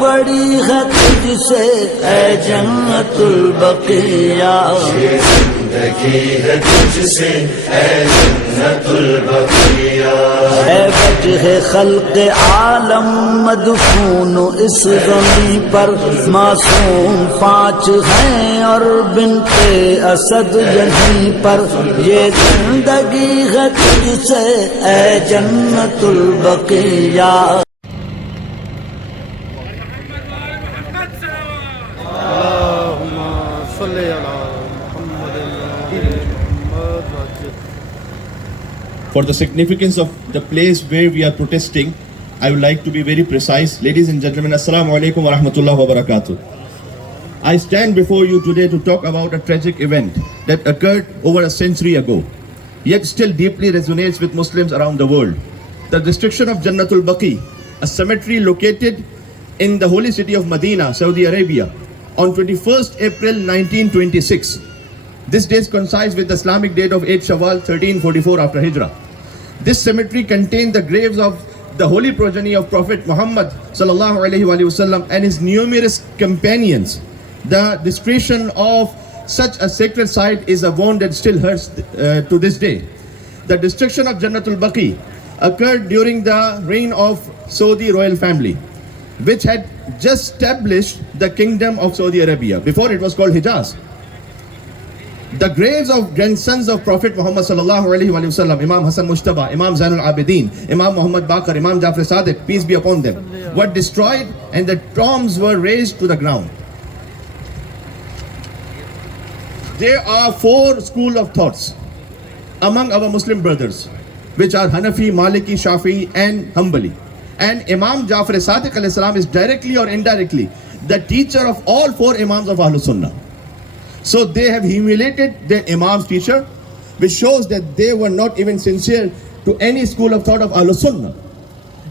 بڑی ہے تجھ سے اے جنت البقیع، زندگی ہے تجھ سے اے جنت البقیع، اے وجہ خلق عالم مدفون اس زمین پر معصوم 5 ہیں اور بنت اسد یہیں پر، یہ زندگی ہے تجھ سے اے جنت البقیع۔ For the significance of the place where we are protesting, I would like to be very precise. Ladies and gentlemen, Assalamu alaikum wa rahmatullahi wa barakatuh. I stand before you today to talk about a tragic event that occurred over a century ago, yet still deeply resonates with Muslims around the world. The destruction of Jannatul Baqee, a cemetery located in the holy city of Medina, Saudi Arabia, on 21st April 1926. This day coincides with the Islamic date of 8 Shawwal 1344 after Hijrah. This cemetery contained the graves of the holy progeny of Prophet Muhammad sallallahu alaihi wasallam and his numerous companions. The destruction of such a sacred site is a wound that still hurts to this day. The destruction of Jannatul Baqee occurred during the reign of Saudi royal family, which had just established the kingdom of Saudi Arabia. Before it was called Hijaz. The graves of grandsons of Prophet Muhammad sallallahu alaihi wasallam, Imam Hassan Mujtaba, Imam Zainul Abidin, Imam Muhammad Baqar, Imam Jafar Sadiq, peace be upon them, were destroyed and the tombs were razed to the ground. There are 4 schools of thoughts among our Muslim brothers, which are Hanafi, Maliki, Shafi'i and Hanbali. And Imam Jafar Sadiq alayhi salam is directly or indirectly the teacher of all 4 Imams of Ahlul Sunnah. So they have humiliated their Imam's teacher, which shows that they were not even sincere to any school of thought of Ahlul Sunnah.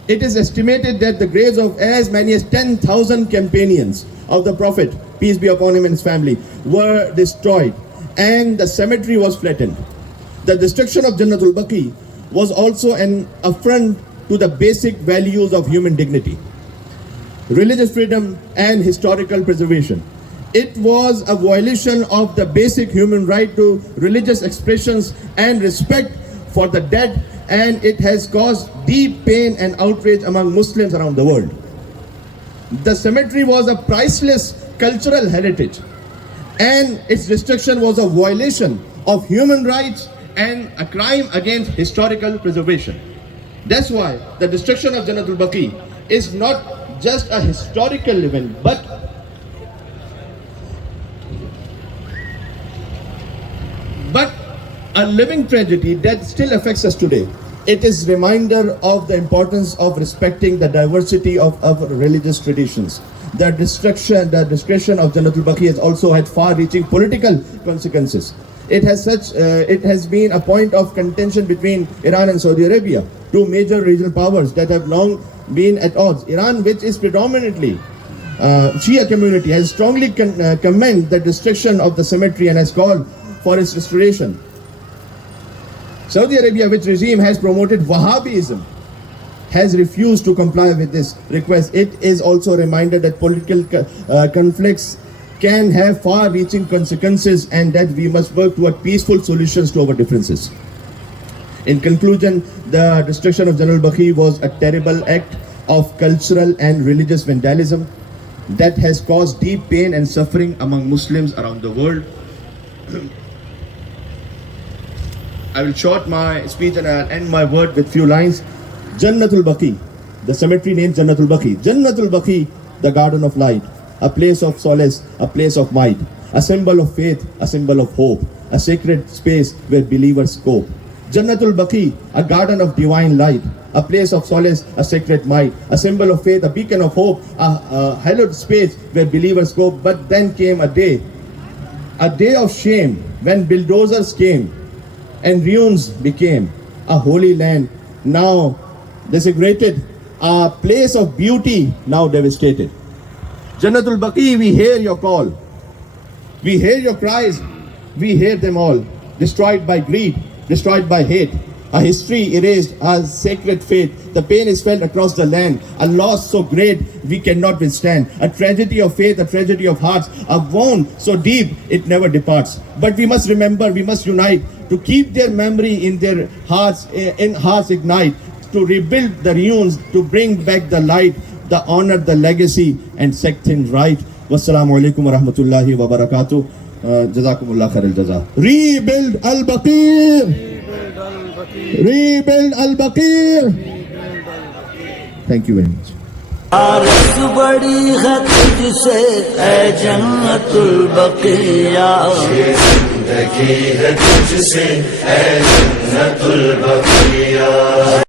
It is estimated that the graves of as many as 10,000 companions of the Prophet, peace be upon him and his family, were destroyed and the cemetery was flattened. The destruction of Jannatul Baqee was also an affront to the basic values of human dignity, religious freedom and historical preservation. It was a violation of the basic human right to religious expressions and respect for the dead, and it has caused deep pain and outrage among Muslims around the world. The cemetery was a priceless cultural heritage, and its destruction was a violation of human rights and a crime against historical preservation. That's why the destruction of Jannatul Baqee is not just a historical event, but a living tragedy that still affects us today. It is a reminder of the importance of respecting the diversity of our religious traditions. The destruction of Jannatul Baqee has also had far-reaching political consequences. It has been a point of contention between Iran and Saudi Arabia, 2 major regional powers that have long been at odds. Iran, which is predominantly Shia community, has strongly commended the destruction of the cemetery and has called for its restoration. Saudi Arabia, which regime has promoted wahhabism, has refused to comply with this request. It is also a reminder that political conflicts can have far-reaching consequences and that we must work toward peaceful solutions to our differences. In conclusion, the destruction of Jannatul Baqee was a terrible act of cultural and religious vandalism that has caused deep pain and suffering among Muslims around the world. I will short my speech and I'll end my word with few lines. Jannatul Baqee, the cemetery named Jannatul Baqee. Jannatul Baqee, the garden of light, a place of solace, a place of might, a symbol of faith, a symbol of hope, a sacred space where believers cope. Jannatul Baqee, a garden of divine light, a place of solace, a sacred might, a symbol of faith, a beacon of hope, a hallowed space where believers cope. But then came a day of shame when bulldozers came and ruins became a holy land now desecrated, a place of beauty now devastated. Jannatul Baqee, we hear your call, we hear your cries, we hear them all, destroyed by greed, destroyed by hate, a history erased, a sacred faith. The pain is felt across the land, a loss so great we cannot withstand, a tragedy of faith, a tragedy of hearts, a wound so deep it never departs. But we must remember, we must unite to keep their memory in their hearts, in hearts ignite, to rebuild the ruins, to bring back the light, the honor, the legacy, and set things right. Wassalamu alaikum wa rahmatullahi wa barakatuh. Jazakumullah khair al-jaza. Rebuild al-Baqee. Rebuild al-Baqee. Thank you very much. आरज़ बड़ी है तुझसे ऐ जन्नत البقیع जिंदगी है तुझसे ऐ जन्नतुल बक़ीया।